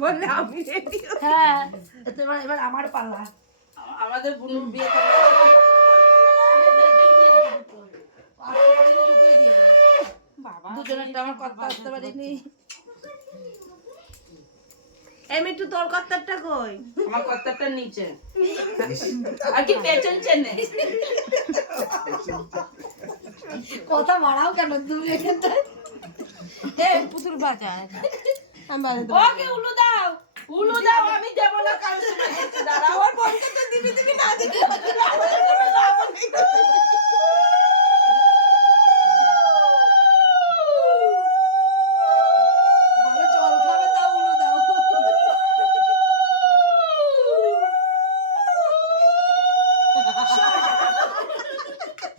বলে আমি রেডি। হ্যাঁ এবার আমার পালা। আমাদের বুনুর বিয়ে বাবা দুজনেরটা আমার কথা আসতে পারিনি। একটু তোর কর্তারটা কই? আমার কর্তারটা নিচে আর কি পেছন চেনে। কথা বাড়াও কেন তুমি এখানটায়? এ পুতুল বাজায় আমি বাজাতে পারি। ওকে উলু দাও, উলু দাও, আমি দেব না কারণ দাঁড়াও। ওর বোনকে তো দিবি না দিবি